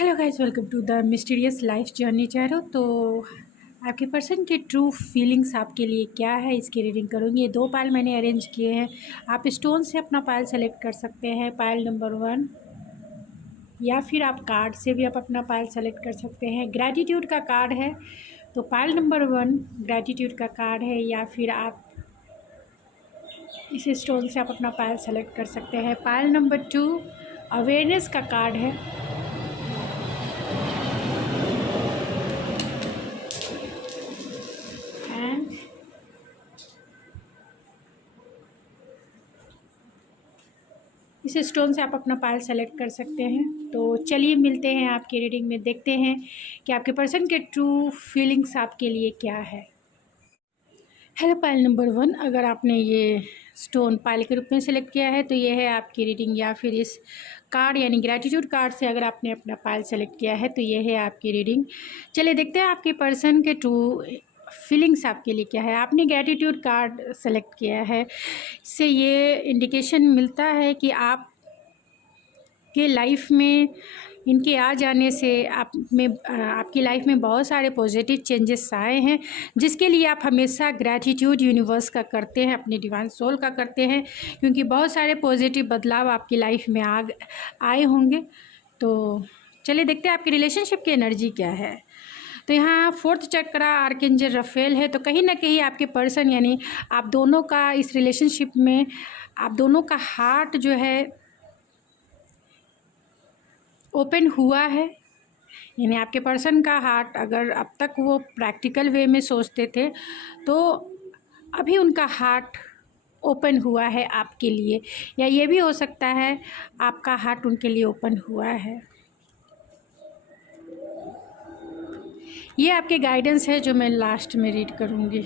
Hello guys, welcome to the mysterious life journey Cheiro. तो आपके person के true feelings आपके लिए क्या है, इसकी रीडिंग करूँगी। ये 2 पायल मैंने अरेंज किए हैं। आप स्टोन से अपना पायल सेलेक्ट कर सकते हैं, पायल नंबर 1, या फिर आप कार्ड से भी आप अपना पायल सेलेक्ट कर सकते हैं। ग्रैटिट्यूड का कार्ड है तो पायल नंबर 1 ग्रैटिट्यूड का कार्ड है, या फिर आप इस स्टोन से आप अपना पायल सेलेक्ट कर सकते हैं। पायल नंबर 2 अवेयरनेस का कार्ड है। इस स्टोन से आप अपना पायल सेलेक्ट कर सकते हैं। तो चलिए मिलते हैं आपकी रीडिंग में, देखते हैं कि आपके पर्सन के ट्रू फीलिंग्स आपके लिए क्या है। हेलो पायल नंबर 1, अगर आपने ये स्टोन पायल के रूप में सेलेक्ट किया है तो ये है आपकी रीडिंग, या फिर इस कार्ड यानी ग्रैटिट्यूड कार्ड से अगर आपने अपना पायल सेलेक्ट किया है तो ये है आपकी रीडिंग। चलिए देखते हैं आपके पर्सन के ट्रू फीलिंग्स आपके लिए क्या है। आपने ग्रैटिट्यूड कार्ड सेलेक्ट किया है, इससे ये इंडिकेशन मिलता है कि आप के लाइफ में इनके आ जाने से आपकी लाइफ में बहुत सारे पॉजिटिव चेंजेस आए हैं, जिसके लिए आप हमेशा ग्रैटिट्यूड यूनिवर्स का करते हैं, अपने डिवाइन सोल का करते हैं, क्योंकि बहुत सारे पॉजिटिव बदलाव आपकी लाइफ में आए होंगे। तो चलिए देखते हैं आपकी रिलेशनशिप की एनर्जी क्या है। तो यहाँ 4th चक्रा आर्कएंजल रफेल है। तो कहीं ना कहीं आपके पर्सन यानी आप दोनों का इस रिलेशनशिप में आप दोनों का हार्ट जो है ओपन हुआ है, यानी आपके पर्सन का हार्ट, अगर अब तक वो प्रैक्टिकल वे में सोचते थे तो अभी उनका हार्ट ओपन हुआ है आपके लिए, या ये भी हो सकता है आपका हार्ट उनके लिए ओपन हुआ है। ये आपके गाइडेंस है जो मैं लास्ट में रीड करूँगी।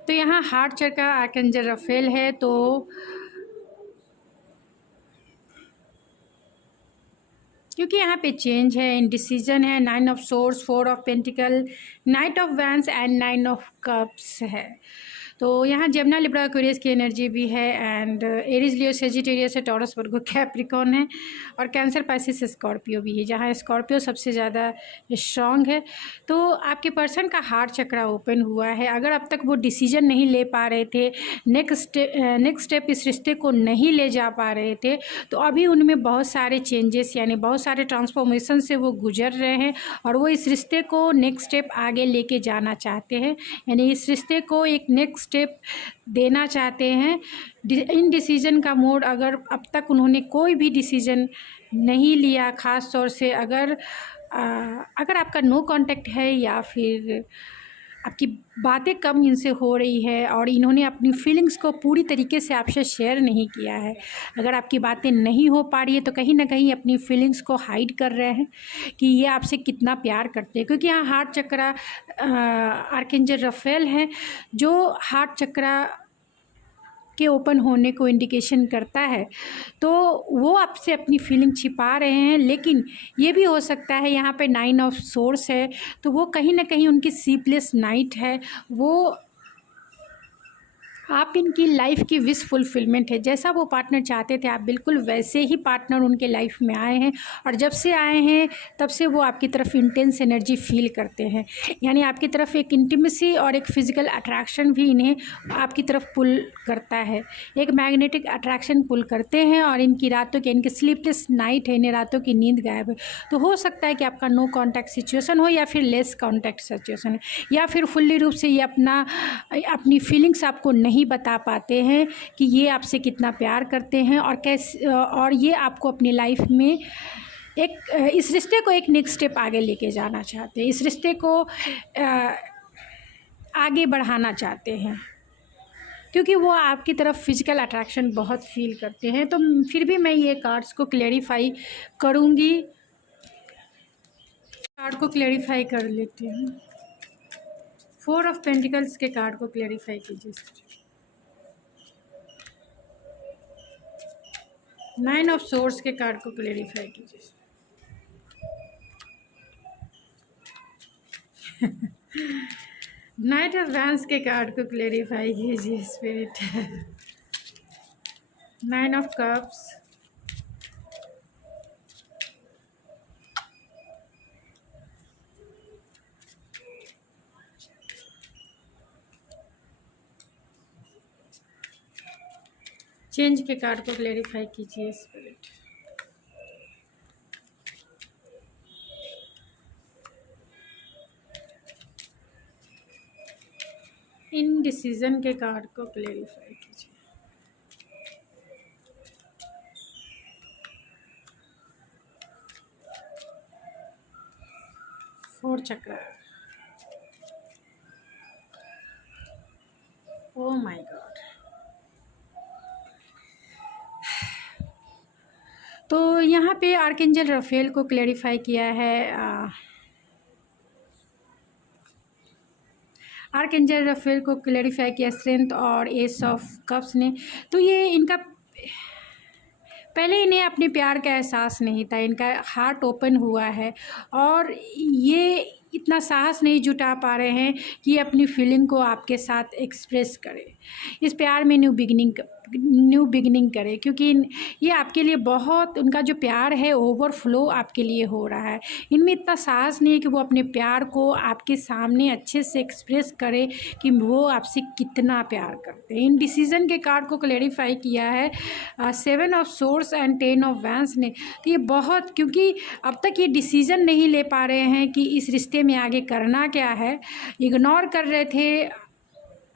तो यहाँ हार्ट चक्र आर्कएंजल रफेल है। तो क्योंकि यहाँ पे चेंज है, इंडिसीजन है, 9 of source, 4 of pentacle, night of vents and 9 of cups है। तो यहाँ जेमिनी लिब्रा एक्वेरियस की एनर्जी भी है, एंड एरीज लियो सेजिटेरियस है, टॉरस वर्गो कैप्रिकॉर्न है, और कैंसर पाइसिस स्कॉर्पियो भी है, जहाँ स्कॉर्पियो सबसे ज़्यादा स्ट्रॉन्ग है। तो आपके पर्सन का हार्ट चक्रा ओपन हुआ है। अगर अब तक वो डिसीजन नहीं ले पा रहे थे, नेक्स्ट स्टेप इस रिश्ते को नहीं ले जा पा रहे थे, तो अभी उनमें बहुत सारे चेंजेस यानी बहुत सारे ट्रांसफॉर्मेशन से वो गुजर रहे हैं, और वो इस रिश्ते को नेक्स्ट स्टेप आगे लेके जाना चाहते हैं, यानी इस रिश्ते को एक नेक्स्ट स्टेप देना चाहते हैं। इन डिसीजन का मोड, अगर अब तक उन्होंने कोई भी डिसीजन नहीं लिया, ख़ास तौर से अगर आपका नो कांटेक्ट है, या फिर आपकी बातें कम इनसे हो रही है और इन्होंने अपनी फीलिंग्स को पूरी तरीके से आपसे शेयर नहीं किया है, अगर आपकी बातें नहीं हो पा रही है तो कहीं ना कहीं अपनी फीलिंग्स को हाइड कर रहे हैं कि ये आपसे कितना प्यार करते हैं। क्योंकि यहाँ हार्ट चक्रा आर्कएंजल रफेल है, जो हार्ट चक्रा के ओपन होने को इंडिकेशन करता है। तो वो आपसे अपनी फीलिंग छिपा रहे हैं, लेकिन ये भी हो सकता है यहाँ पे 9 ऑफ सोर्स है, तो वो कहीं ना कहीं उनकी स्लीपलेस नाइट है, वो आप इनकी लाइफ की विश फुलफिलमेंट है। जैसा वो पार्टनर चाहते थे आप बिल्कुल वैसे ही पार्टनर उनके लाइफ में आए हैं, और जब से आए हैं तब से वो आपकी तरफ इंटेंस एनर्जी फील करते हैं, यानी आपकी तरफ एक इंटीमेसी और एक फिज़िकल अट्रैक्शन भी इन्हें आपकी तरफ पुल करता है, एक मैग्नेटिक अट्रैक्शन पुल करते हैं। और इनकी रातों की, इनकी स्लीपलेस नाइट है, इन्हें रातों की नींद गायब है। तो हो सकता है कि आपका नो कॉन्टैक्ट सिचुएशन हो, या फिर लेस कॉन्टैक्ट सिचुएशन है, या फिर फुल्ली रूप से ये अपनी फीलिंग्स आपको नहीं बता पाते हैं कि ये आपसे कितना प्यार करते हैं, और कैसे, और ये आपको अपनी लाइफ में इस रिश्ते को एक नेक्स्ट स्टेप आगे लेके जाना चाहते हैं, इस रिश्ते को आगे बढ़ाना चाहते हैं, क्योंकि वो आपकी तरफ फिजिकल अट्रैक्शन बहुत फील करते हैं। तो फिर भी मैं ये कार्ड्स को क्लेरिफाई करूँगी, कार्ड को क्लेरिफाई कर लेती हूँ। 4 ऑफ पेंटिकल्स के कार्ड को क्लेरिफाई कीजिए। 9 ऑफ सोर्स के कार्ड को क्लेरिफाई कीजिए। नाइट ऑफ वैंस के कार्ड को क्लेरिफाई कीजिए स्पिरिट। 9 ऑफ कप्स, चेंज के कार्ड को क्लेरिफाई कीजिए स्पिरिट। इनडिसीजन के कार्ड को क्लेरिफाई कीजिए। फोर चक्र, ओ माय गॉड। तो यहाँ पे आर्कएंजल राफेल को क्लेरिफाई किया है आर्कएंजल राफेल को क्लेरिफाई किया स्ट्रेंथ और एस ऑफ कप्स ने। तो ये इनका पहले इन्हें अपने प्यार का एहसास नहीं था, इनका हार्ट ओपन हुआ है और ये इतना साहस नहीं जुटा पा रहे हैं कि अपनी फीलिंग को आपके साथ एक्सप्रेस करें, इस प्यार में न्यू बिगिनिंग करें, क्योंकि ये आपके लिए बहुत, उनका जो प्यार है ओवरफ्लो आपके लिए हो रहा है। इनमें इतना साहस नहीं है कि वो अपने प्यार को आपके सामने अच्छे से एक्सप्रेस करें कि वो आपसे कितना प्यार करते हैं। इन डिसीज़न के कार्ड को क्लेरिफाई किया है 7 of source and 10 of vents ने। तो ये बहुत, क्योंकि अब तक ये डिसीज़न नहीं ले पा रहे हैं कि इस रिश्ते में आगे करना क्या है, इग्नोर कर रहे थे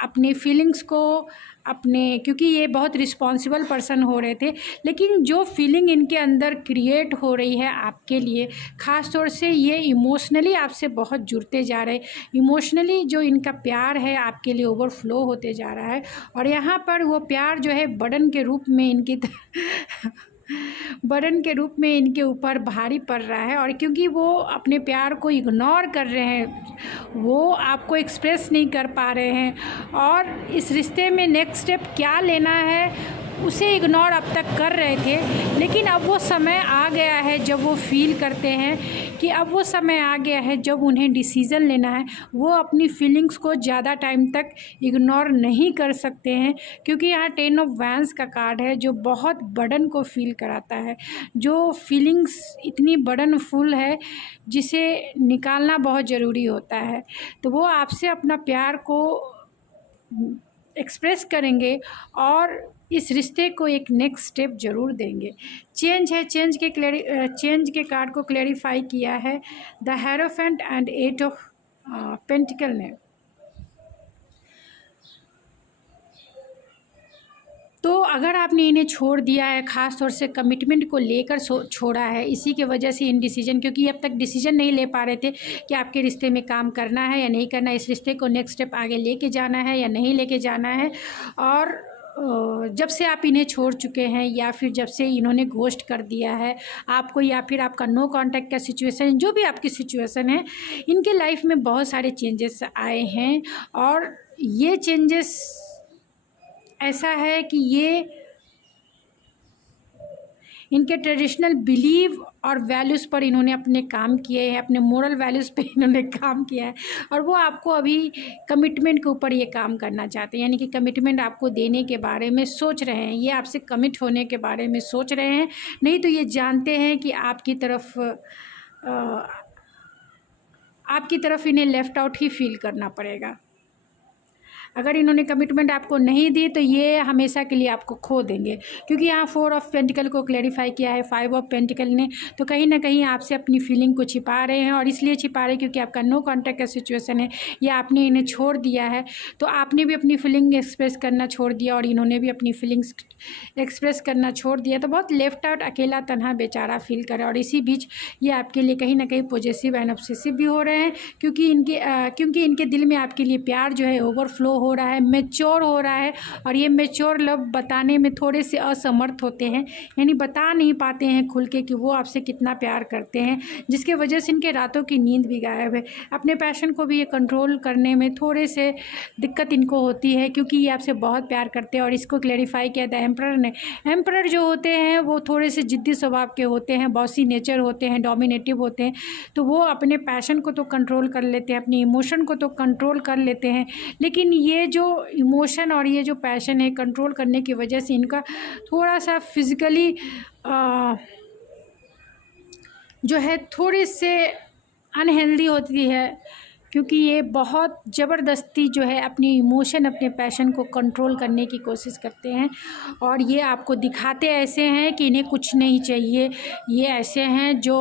अपनी फीलिंग्स को, अपने, क्योंकि ये बहुत रिस्पॉन्सिबल पर्सन हो रहे थे, लेकिन जो फीलिंग इनके अंदर क्रिएट हो रही है आपके लिए, ख़ास तौर से ये इमोशनली आपसे बहुत जुड़ते जा रहे हैं, इमोशनली जो इनका प्यार है आपके लिए ओवरफ्लो होते जा रहा है। और यहाँ पर वो प्यार जो है बर्डन के रूप में बर्डन के रूप में इनके ऊपर भारी पड़ रहा है। और क्योंकि वो अपने प्यार को इग्नोर कर रहे हैं, वो आपको एक्सप्रेस नहीं कर पा रहे हैं, और इस रिश्ते में नेक्स्ट स्टेप क्या लेना है उसे इग्नोर अब तक कर रहे थे। लेकिन अब वो समय आ गया है जब वो फील करते हैं कि अब वो समय आ गया है जब उन्हें डिसीज़न लेना है। वो अपनी फीलिंग्स को ज़्यादा टाइम तक इग्नोर नहीं कर सकते हैं, क्योंकि यहाँ 10 ऑफ वैंस का कार्ड है जो बहुत बर्डन को फील कराता है, जो फीलिंग्स इतनी बर्डनफुल है जिसे निकालना बहुत ज़रूरी होता है। तो वो आपसे अपना प्यार को एक्सप्रेस करेंगे और इस रिश्ते को एक नेक्स्ट स्टेप ज़रूर देंगे। चेंज है, चेंज के कार्ड को क्लेरिफाई किया है the hierophant and 8 of pentacle ने। तो अगर आपने इन्हें छोड़ दिया है, ख़ास तौर से कमिटमेंट को लेकर छोड़ा है, इसी के वजह से इन डिसीजन, क्योंकि अब तक डिसीजन नहीं ले पा रहे थे कि आपके रिश्ते में काम करना है या नहीं करना, इस रिश्ते को नेक्स्ट स्टेप आगे लेके जाना है या नहीं लेके जाना है। और जब से आप इन्हें छोड़ चुके हैं या फिर जब से इन्होंने घोस्ट कर दिया है आपको, या फिर आपका नो कांटेक्ट का सिचुएशन, जो भी आपकी सिचुएशन है, इनके लाइफ में बहुत सारे चेंजेस आए हैं। और ये चेंजेस ऐसा है कि ये इनके ट्रेडिशनल बिलीव और वैल्यूज़ पर इन्होंने अपने काम किए हैं, अपने मोरल वैल्यूज़ पे इन्होंने काम किया है, और वो आपको अभी कमिटमेंट के ऊपर ये काम करना चाहते हैं, यानी कि कमिटमेंट आपको देने के बारे में सोच रहे हैं, ये आपसे कमिट होने के बारे में सोच रहे हैं। नहीं तो ये जानते हैं कि आपकी तरफ इन्हें लेफ़्ट आउट ही फील करना पड़ेगा। अगर इन्होंने कमिटमेंट आपको नहीं दी तो ये हमेशा के लिए आपको खो देंगे, क्योंकि यहाँ 4 ऑफ पेंटिकल को क्लेरिफाई किया है 5 ऑफ पेंटिकल ने। तो कहीं ना कहीं आपसे अपनी फीलिंग को छिपा रहे हैं, और इसलिए छिपा रहे हैं क्योंकि आपका नो कॉन्टैक्ट का सिचुएशन है, या आपने इन्हें छोड़ दिया है। तो आपने भी अपनी फीलिंग एक्सप्रेस करना छोड़ दिया और इन्होंने भी अपनी फीलिंग्स एक्सप्रेस करना छोड़ दिया। तो बहुत लेफ्ट आउट, अकेला तनहा बेचारा फील करे। और इसी बीच ये आपके लिए कहीं ना कहीं पॉजेसिव एंड ऑब्सेसिव भी हो रहे हैं, क्योंकि इनके दिल में आपके लिए प्यार जो है ओवरफ्लो हो रहा है, मैच्योर हो रहा है, और ये मैच्योर लव बताने में थोड़े से असमर्थ होते हैं, यानी बता नहीं पाते हैं खुल के कि वो आपसे कितना प्यार करते हैं, जिसके वजह से इनके रातों की नींद भी गायब है। अपने पैशन को भी ये कंट्रोल करने में थोड़े से दिक्कत इनको होती है, क्योंकि ये आपसे बहुत प्यार करते हैं। और इसको क्लैरिफाई किया था एम्परर ने। एम्परर जो होते हैं वो थोड़े से ज़िद्दी स्वभाव के होते हैं, बॉसी नेचर होते हैं, डोमिनेटिव होते हैं, तो वो अपने पैशन को तो कंट्रोल कर लेते हैं, अपनी इमोशन को तो कंट्रोल कर लेते हैं, लेकिन ये जो इमोशन और ये जो पैशन है कंट्रोल करने की वजह से इनका थोड़ा सा फिज़िकली जो है थोड़ी से अनहेल्दी होती है, क्योंकि ये बहुत ज़बरदस्ती जो है अपनी इमोशन, अपने पैशन को कंट्रोल करने की कोशिश करते हैं, और ये आपको दिखाते ऐसे हैं कि इन्हें कुछ नहीं चाहिए। ये ऐसे हैं जो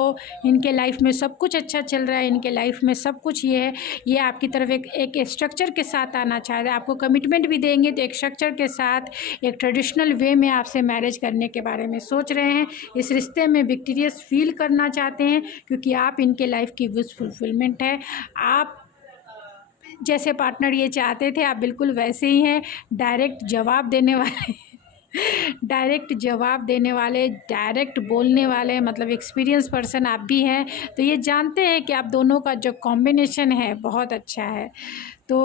इनके लाइफ में सब कुछ अच्छा चल रहा है, इनके लाइफ में सब कुछ ये है। ये आपकी तरफ एक स्ट्रक्चर के साथ आना चाहते हैं, आपको कमिटमेंट भी देंगे तो एक स्ट्रक्चर के साथ, एक ट्रेडिशनल वे में आपसे मैरिज करने के बारे में सोच रहे हैं। इस रिश्ते में विक्टोरियस फील करना चाहते हैं, क्योंकि आप इनके लाइफ की विश फुलफिलमेंट है। आप जैसे पार्टनर ये चाहते थे आप बिल्कुल वैसे ही हैं, डायरेक्ट जवाब देने वाले डायरेक्ट जवाब देने वाले, डायरेक्ट बोलने वाले, मतलब एक्सपीरियंस पर्सन आप भी हैं। तो ये जानते हैं कि आप दोनों का जो कॉम्बिनेशन है बहुत अच्छा है। तो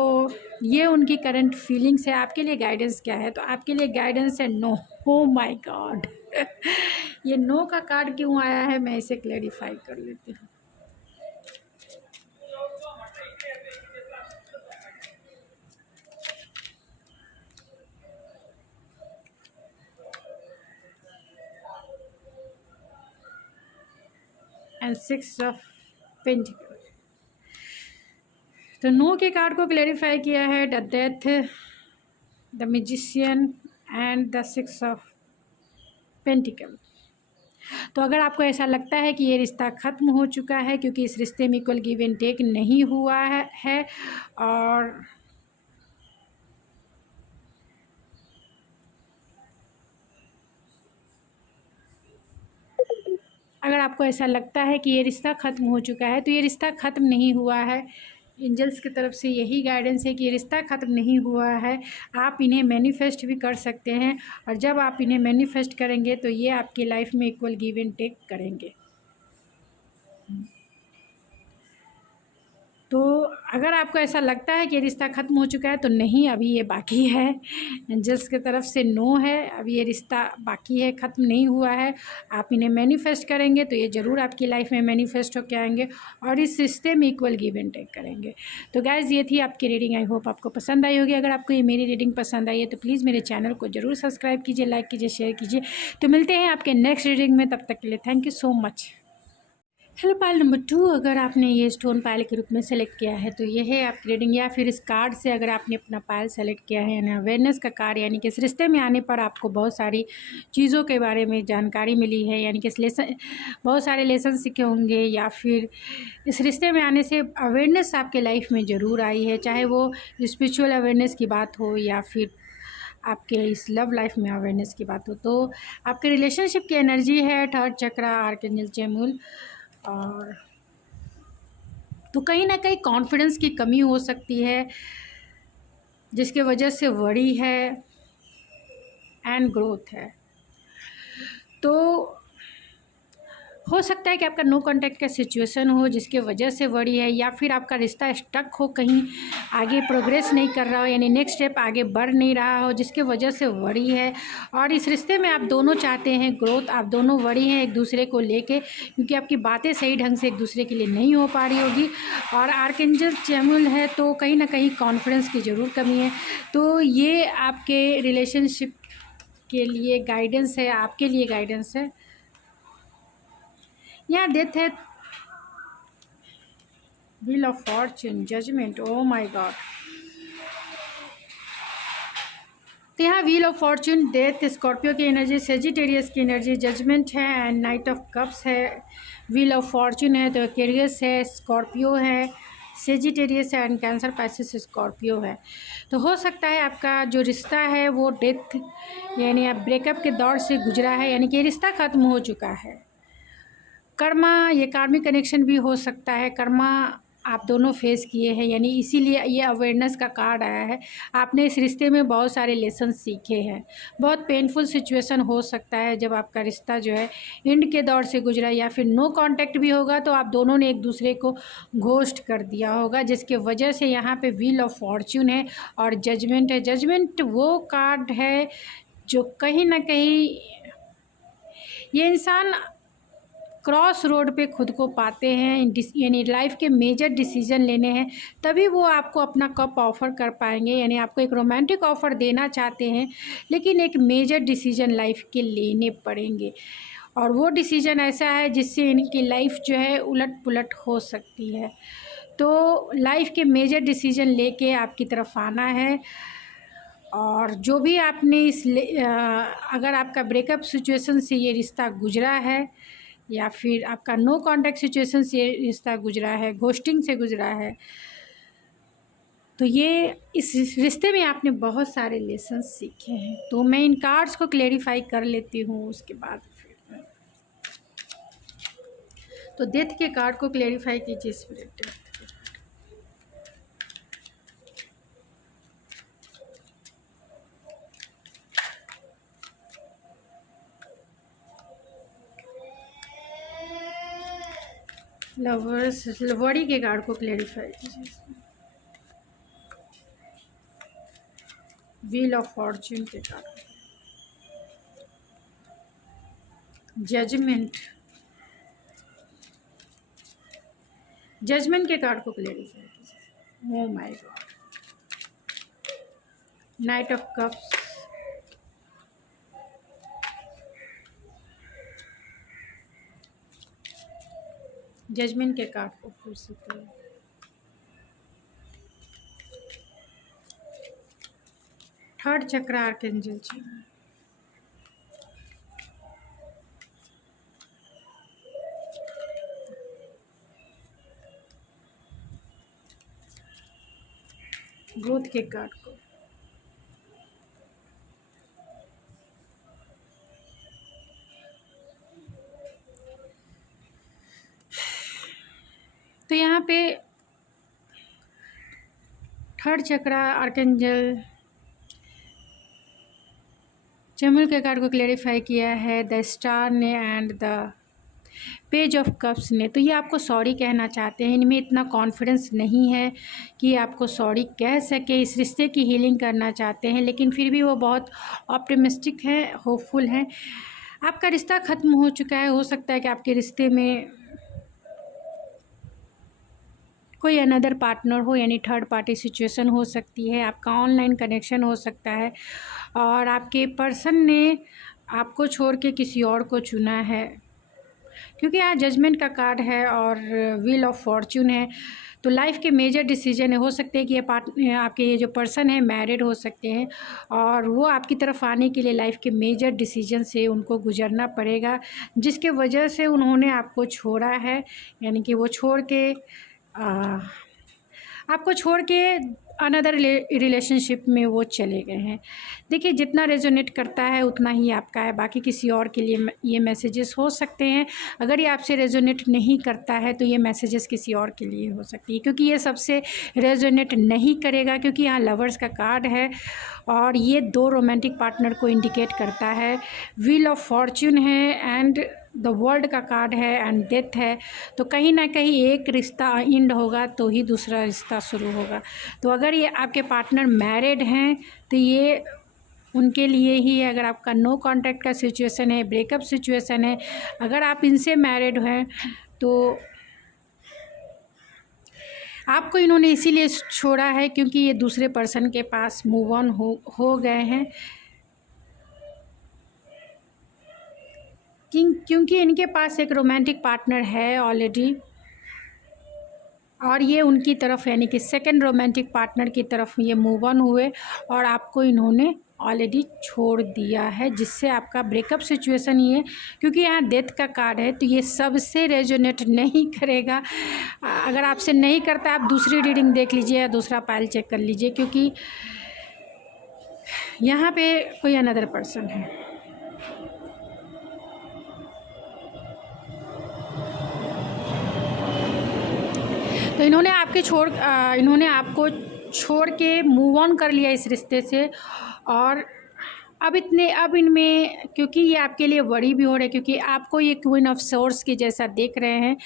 ये उनकी करंट फीलिंग्स है। आपके लिए गाइडेंस क्या है? तो आपके लिए गाइडेंस है नो। ओ माय गॉड ये नो का कार्ड क्यों आया है, मैं इसे क्लैरिफाई कर लेती हूँ। And 6 of pentacle. तो नो के कार्ड को क्लैरिफाई किया है the death, the magician and the 6 of pentacle. तो अगर आपको ऐसा लगता है कि ये रिश्ता ख़त्म हो चुका है, क्योंकि इस रिश्ते में इक्वल गिव एंड टेक नहीं हुआ है और अगर आपको ऐसा लगता है कि ये रिश्ता ख़त्म हो चुका है, तो ये रिश्ता ख़त्म नहीं हुआ है। एंजल्स की तरफ से यही गाइडेंस है कि ये रिश्ता ख़त्म नहीं हुआ है। आप इन्हें मैनिफेस्ट भी कर सकते हैं, और जब आप इन्हें मैनिफेस्ट करेंगे तो ये आपकी लाइफ में इक्वल गिव एंड टेक करेंगे। तो अगर आपको ऐसा लगता है कि ये रिश्ता ख़त्म हो चुका है, तो नहीं, अभी ये बाकी है। एंजल्स की तरफ से नो है, अभी ये रिश्ता बाकी है, ख़त्म नहीं हुआ है। आप इन्हें मैनिफेस्ट करेंगे तो ये ज़रूर आपकी लाइफ में मैनिफेस्ट होकर आएंगे, और इस रिश्ते में इक्वल गिव एंड टेक करेंगे। तो गाइज़, ये थी आपकी रीडिंग। आई होप आपको पसंद आई होगी। अगर आपको ये मेरी रीडिंग पसंद आई है तो प्लीज़ मेरे चैनल को ज़रूर सब्सक्राइब कीजिए, लाइक कीजिए, शेयर कीजिए। तो मिलते हैं आपके नेक्स्ट रीडिंग में, तब तक के लिए thank you so much. Hello pile number 2, अगर आपने ये स्टोन पायल के रूप में सेलेक्ट किया है तो ये है आपकी रीडिंग। या फिर इस कार्ड से अगर आपने अपना पायल सेलेक्ट किया है, यानी अवेयरनेस का कार्ड, यानी कि इस रिश्ते में आने पर आपको बहुत सारी चीज़ों के बारे में जानकारी मिली है, यानी कि इस लेसन बहुत सारे लेसन सीखे होंगे, या फिर इस रिश्ते में आने से अवेयरनेस आपके लाइफ में ज़रूर आई है, चाहे वो स्पिरिचुअल अवेयरनेस की बात हो या फिर आपके इस लव लाइफ में अवेयरनेस की बात हो। तो आपके रिलेशनशिप की एनर्जी है थर्ड चक्रा, आर्कएंजल चैमुल, और तो कहीं ना कहीं कॉन्फिडेंस की कमी हो सकती है, जिसके वजह से वरी है एंड ग्रोथ है। तो हो सकता है कि आपका नो कांटेक्ट का सिचुएशन हो जिसके वजह से वरी है, या फिर आपका रिश्ता स्टक हो, कहीं आगे प्रोग्रेस नहीं कर रहा हो, यानी नेक्स्ट स्टेप आगे बढ़ नहीं रहा हो, जिसके वजह से वरी है। और इस रिश्ते में आप दोनों चाहते हैं ग्रोथ, आप दोनों वरी हैं एक दूसरे को लेके, क्योंकि आपकी बातें सही ढंग से एक दूसरे के लिए नहीं हो पा रही होगी। और आर्कएंजल चैमुल है, तो कहीं ना कहीं कॉन्फिडेंस की ज़रूर कमी है। तो ये आपके रिलेशनशिप के लिए गाइडेंस है, आपके लिए गाइडेंस है। यहाँ डेथ है, wheel of fortune, judgement, oh my god. तो यहाँ wheel of fortune, death, Scorpio की एनर्जी, सेजिटेरियस की एनर्जी, जजमेंट है एंड नाइट ऑफ कप्स है। व्हील ऑफ फॉर्च्यून है तो एक्वेरियस है, स्कॉर्पियो है, सेजिटेरियस है एंड कैंसर, पाइसेस, स्कॉर्पियो है। तो हो सकता है आपका जो रिश्ता है वो डेथ यानी आप ब्रेकअप के दौर से गुजरा है, यानी कि रिश्ता ख़त्म हो चुका है। कर्मा, ये कार्मिक कनेक्शन भी हो सकता है। कर्मा आप दोनों फेस किए हैं, यानी इसीलिए ये अवेयरनेस का कार्ड आया है। आपने इस रिश्ते में बहुत सारे लेसन सीखे हैं। बहुत पेनफुल सिचुएशन हो सकता है जब आपका रिश्ता जो है एंड के दौर से गुजरा, या फिर नो कांटेक्ट भी होगा तो आप दोनों ने एक दूसरे को घोस्ट कर दिया होगा, जिसके वजह से यहाँ पे व्हील ऑफ फॉर्च्यून है और जजमेंट है। जजमेंट वो कार्ड है जो कहीं ना कहीं ये इंसान क्रॉस रोड पे खुद को पाते हैं, यानी लाइफ के मेजर डिसीजन लेने हैं, तभी वो आपको अपना कप ऑफ़र कर पाएंगे। यानी आपको एक रोमांटिक ऑफ़र देना चाहते हैं, लेकिन एक मेजर डिसीजन लाइफ के लेने पड़ेंगे, और वो डिसीजन ऐसा है जिससे इनकी लाइफ जो है उलट पुलट हो सकती है। तो लाइफ के मेजर डिसीजन लेके आपकी तरफ आना है। और जो भी आपने अगर आपका ब्रेकअप सिचुएशन से ये रिश्ता गुजरा है, या फिर आपका नो कांटेक्ट सिचुएशन से रिश्ता गुजरा है, घोस्टिंग से गुजरा है, तो ये इस रिश्ते में आपने बहुत सारे लेसन सीखे हैं। तो मैं इन कार्ड्स को क्लेरिफाई कर लेती हूँ, उसके बाद फिर तो डेथ के कार्ड को क्लेरिफाई कीजिए स्पिरिट। लवर्स वरी के कार्ड को क्लेरिफाई कीजिए। व्हील ऑफ फॉर्च्यून के कार्ड, जजमेंट के कार्ड को क्लेरिफाई कीजिए। Oh my god, knight of cups, judgement के कार्ड को फिर से थर्ड चक्र आर्कएंजल चाहिए। ग्रोथ के कार्ड को, तो यहाँ पे थर्ड चक्र आर्कएंजल चमुल के कार्ड को क्लेरिफाई किया है द स्टार ने and the page of cups ने। तो ये आपको सॉरी कहना चाहते हैं, इनमें इतना कॉन्फिडेंस नहीं है कि आपको सॉरी कह सके, इस रिश्ते की हीलिंग करना चाहते हैं, लेकिन फिर भी वो बहुत ऑप्टिमिस्टिक हैं, होपफुल हैं। आपका रिश्ता ख़त्म हो चुका है, हो सकता है कि आपके रिश्ते में कोई अनदर पार्टनर हो, यानी थर्ड पार्टी सिचुएशन हो सकती है, आपका ऑनलाइन कनेक्शन हो सकता है, और आपके पर्सन ने आपको छोड़ के किसी और को चुना है, क्योंकि यहाँ जजमेंट का कार्ड है और व्हील ऑफ फॉर्च्यून है। तो लाइफ के मेजर डिसीजन है, हो सकते हैं कि ये आपके ये जो पर्सन है मैरिड हो सकते हैं, और वो आपकी तरफ आने के लिए लाइफ के मेजर डिसीजन से उनको गुजरना पड़ेगा, जिसके वजह से उन्होंने आपको छोड़ा है, यानी कि वो छोड़ के आपको छोड़ के अनदर रिलेशनशिप में वो चले गए हैं। देखिए, जितना रेजोनेट करता है उतना ही आपका है, बाकी किसी और के लिए ये मैसेजेस हो सकते हैं। अगर ये आपसे रेजोनेट नहीं करता है तो ये मैसेजेस किसी और के लिए हो सकती है, क्योंकि ये सबसे रेजोनेट नहीं करेगा, क्योंकि यहाँ लवर्स का कार्ड है और ये दो रोमांटिक पार्टनर को इंडिकेट करता है। व्हील ऑफ फॉर्च्यून है एंड द वर्ल्ड का कार्ड है एंड डेथ है। तो कहीं ना कहीं एक रिश्ता एंड होगा तो ही दूसरा रिश्ता शुरू होगा। तो अगर ये आपके पार्टनर मैरिड हैं तो ये उनके लिए ही है। अगर आपका नो कांटेक्ट का सिचुएशन है, ब्रेकअप सिचुएशन है, अगर आप इनसे मैरिड हैं तो आपको इन्होंने इसीलिए छोड़ा है क्योंकि ये दूसरे पर्सन के पास मूव ऑन हो गए हैं, क्योंकि इनके पास एक रोमांटिक पार्टनर है ऑलरेडी, और ये उनकी तरफ यानी कि सेकंड रोमांटिक पार्टनर की तरफ ये मूव ऑन हुए और आपको इन्होंने ऑलरेडी छोड़ दिया है, जिससे आपका ब्रेकअप सिचुएशन ये, क्योंकि यहाँ डेथ का कार्ड है तो ये सबसे रेजोनेट नहीं करेगा। अगर आपसे नहीं करता आप दूसरी रीडिंग देख लीजिए या दूसरा पाइल चेक कर लीजिए, क्योंकि यहाँ पे कोई अनदर पर्सन है। तो इन्होंने आपको छोड़ के मूव ऑन कर लिया इस रिश्ते से। और अब इनमें क्योंकि ये आपके लिए वरी भी हो रहे हैं, क्योंकि आपको ये क्वीन ऑफ सोर्स के जैसा देख रहे हैं,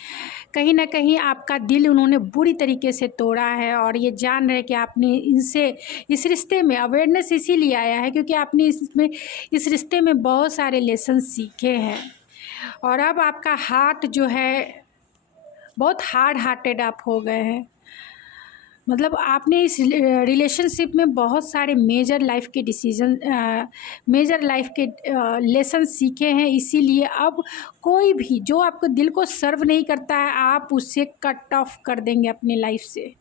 कहीं ना कहीं आपका दिल उन्होंने बुरी तरीके से तोड़ा है। और ये जान रहे हैं कि आपने इनसे इस रिश्ते में अवेयरनेस इसीलिए आया है क्योंकि आपने इस रिश्ते में बहुत सारे लेसन सीखे हैं। और अब आपका हार्ट जो है बहुत हार्ड हार्टेड आप हो गए हैं। मतलब आपने इस रिलेशनशिप में बहुत सारे मेजर लाइफ के लेसन सीखे हैं। इसीलिए अब कोई भी जो आपको दिल को सर्व नहीं करता है, आप उससे कट ऑफ कर देंगे अपनी लाइफ से।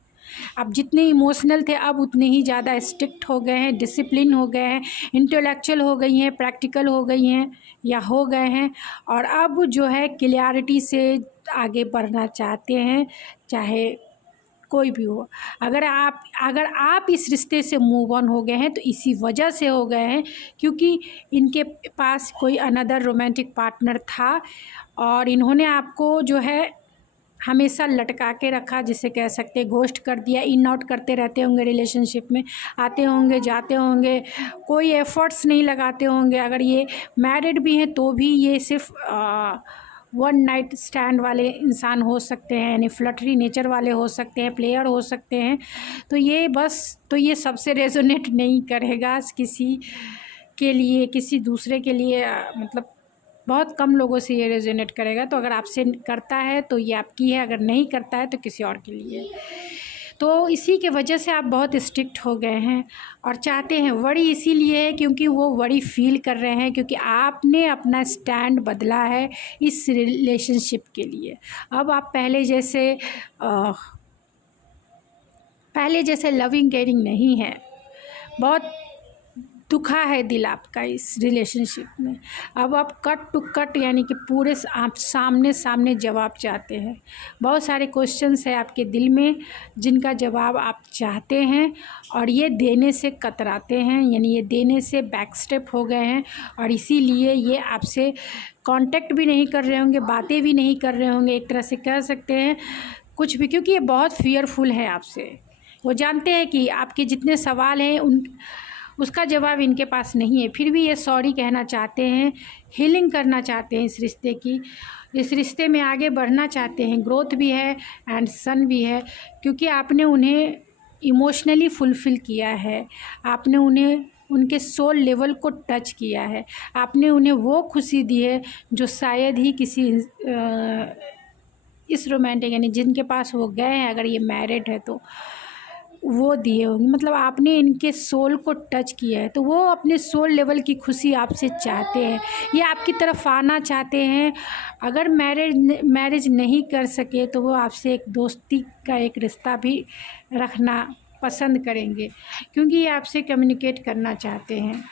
आप जितने इमोशनल थे अब उतने ही ज़्यादा स्ट्रिक्ट हो गए हैं, डिसिप्लिन हो गए हैं, इंटेलेक्चुअल हो गई हैं, प्रैक्टिकल हो गई हैं या हो गए हैं। और अब जो है क्लियरिटी से आगे बढ़ना चाहते हैं, चाहे कोई भी हो। अगर आप इस रिश्ते से मूव ऑन हो गए हैं तो इसी वजह से हो गए हैं क्योंकि इनके पास कोई अनदर रोमांटिक पार्टनर था और इन्होंने आपको जो है हमेशा लटका के रखा, जिसे कह सकते हैं घोस्ट कर दिया। इन आउट करते रहते होंगे, रिलेशनशिप में आते होंगे, जाते होंगे, कोई एफर्ट्स नहीं लगाते होंगे। अगर ये मैरिड भी हैं तो भी ये सिर्फ वन नाइट स्टैंड वाले इंसान हो सकते हैं, यानी फ्लटरी नेचर वाले हो सकते हैं, प्लेयर हो सकते हैं। तो ये सबसे रेजोनेट नहीं करेगा किसी के लिए, किसी दूसरे के लिए, मतलब बहुत कम लोगों से ये रेजोनेट करेगा। तो अगर आपसे करता है तो ये आपकी है, अगर नहीं करता है तो किसी और के लिए। तो इसी के वजह से आप बहुत स्ट्रिक्ट हो गए हैं और चाहते हैं। वरी इसीलिए है क्योंकि वो वरी फील कर रहे हैं क्योंकि आपने अपना स्टैंड बदला है इस रिलेशनशिप के लिए। अब आप पहले जैसे लविंग केयरिंग नहीं है। बहुत दुखा है दिल आपका इस रिलेशनशिप में। अब आप कट टू कट यानी कि पूरे आप सामने जवाब चाहते हैं। बहुत सारे क्वेश्चंस है आपके दिल में जिनका जवाब आप चाहते हैं और ये देने से कतराते हैं, यानी ये देने से बैक स्टेप हो गए हैं। और इसीलिए ये आपसे कांटेक्ट भी नहीं कर रहे होंगे, बातें भी नहीं कर रहे होंगे, एक तरह से कह सकते हैं कुछ भी, क्योंकि ये बहुत फियरफुल है आपसे। वो जानते हैं कि आपके जितने सवाल हैं उसका जवाब इनके पास नहीं है, फिर भी ये सॉरी कहना चाहते हैं, हीलिंग करना चाहते हैं इस रिश्ते की, इस रिश्ते में आगे बढ़ना चाहते हैं। ग्रोथ भी है एंड सन भी है क्योंकि आपने उन्हें इमोशनली फुलफ़िल किया है, आपने उन्हें उनके सोल लेवल को टच किया है, आपने उन्हें वो खुशी दी है जो शायद ही किसी इस रोमांटिक यानी जिनके पास वो गए हैं, अगर ये मैरिड है तो वो दिए होंगे। मतलब आपने इनके सोल को टच किया है तो वो अपने सोल लेवल की खुशी आपसे चाहते हैं, ये आपकी तरफ आना चाहते हैं। अगर मैरिज नहीं कर सके तो वो आपसे एक दोस्ती का एक रिश्ता भी रखना पसंद करेंगे क्योंकि ये आपसे कम्युनिकेट करना चाहते हैं,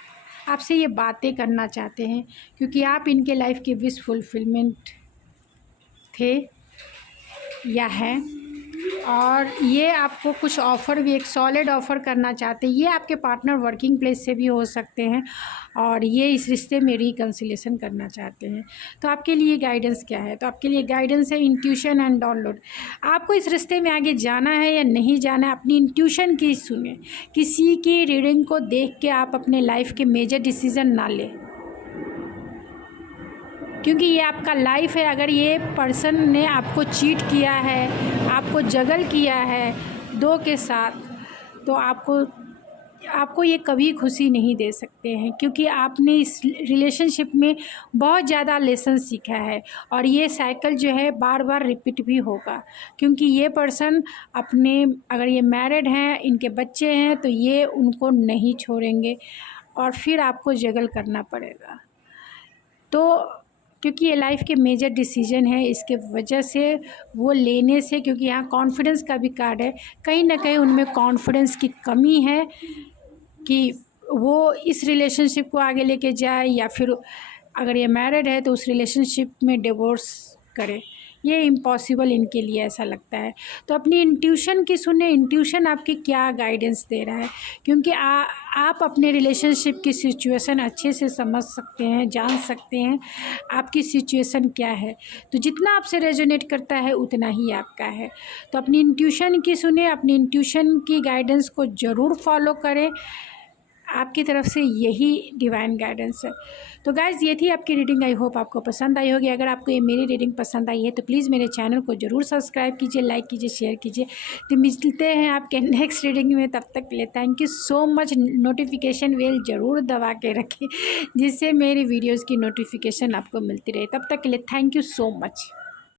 आपसे ये बातें करना चाहते हैं क्योंकि आप इनके लाइफ के विश फुलफिलमेंट थे या हैं। और ये आपको कुछ ऑफ़र भी, एक सॉलिड ऑफ़र करना चाहते हैं। ये आपके पार्टनर वर्किंग प्लेस से भी हो सकते हैं और ये इस रिश्ते में रिकन्सिलिएशन करना चाहते हैं। तो आपके लिए गाइडेंस क्या है? तो आपके लिए गाइडेंस है इंट्यूशन एंड डाउनलोड। आपको इस रिश्ते में आगे जाना है या नहीं जाना है, अपनी इंट्यूशन की सुने। किसी की रीडिंग को देख के आप अपने लाइफ के मेजर डिसीज़न ना लें क्योंकि ये आपका लाइफ है। अगर ये पर्सन ने आपको चीट किया है, आपको जगल किया है दो के साथ, तो आपको ये कभी खुशी नहीं दे सकते हैं क्योंकि आपने इस रिलेशनशिप में बहुत ज़्यादा लेसन सीखा है और ये साइकिल जो है बार बार रिपीट भी होगा क्योंकि ये पर्सन अगर ये मैरिड हैं, इनके बच्चे हैं, तो ये उनको नहीं छोड़ेंगे और फिर आपको जगल करना पड़ेगा। तो क्योंकि ये लाइफ के मेजर डिसीजन है, इसके वजह से वो लेने से, क्योंकि यहाँ कॉन्फिडेंस का भी कार्ड है, कहीं ना कहीं उनमें कॉन्फिडेंस की कमी है कि वो इस रिलेशनशिप को आगे लेके जाए या फिर अगर ये मैरिड है तो उस रिलेशनशिप में डिवोर्स करे ये इम्पॉसिबल इनके लिए ऐसा लगता है। तो अपनी इंट्यूशन की सुने, इंट्यूशन आपकी क्या गाइडेंस दे रहा है, क्योंकि आप अपने रिलेशनशिप की सिचुएशन अच्छे से समझ सकते हैं, जान सकते हैं आपकी सिचुएशन क्या है। तो जितना आपसे रेजोनेट करता है उतना ही आपका है। तो अपनी इंट्यूशन की सुने, अपनी इंट्यूशन की गाइडेंस को ज़रूर फॉलो करें, आपकी तरफ से यही डिवाइन गाइडेंस है। तो गाइज़ ये थी आपकी रीडिंग, आई होप आपको पसंद आई होगी। अगर आपको ये मेरी रीडिंग पसंद आई है तो प्लीज़ मेरे चैनल को ज़रूर सब्सक्राइब कीजिए, लाइक कीजिए, शेयर कीजिए। तो मिलते हैं आपके नेक्स्ट रीडिंग में, तब तक के लिए thank you so much. Notification bell ज़रूर दबा के रखें जिससे मेरी वीडियोज़ की नोटिफिकेशन आपको मिलती रहे। तब तक के लिए थैंक यू सो मच।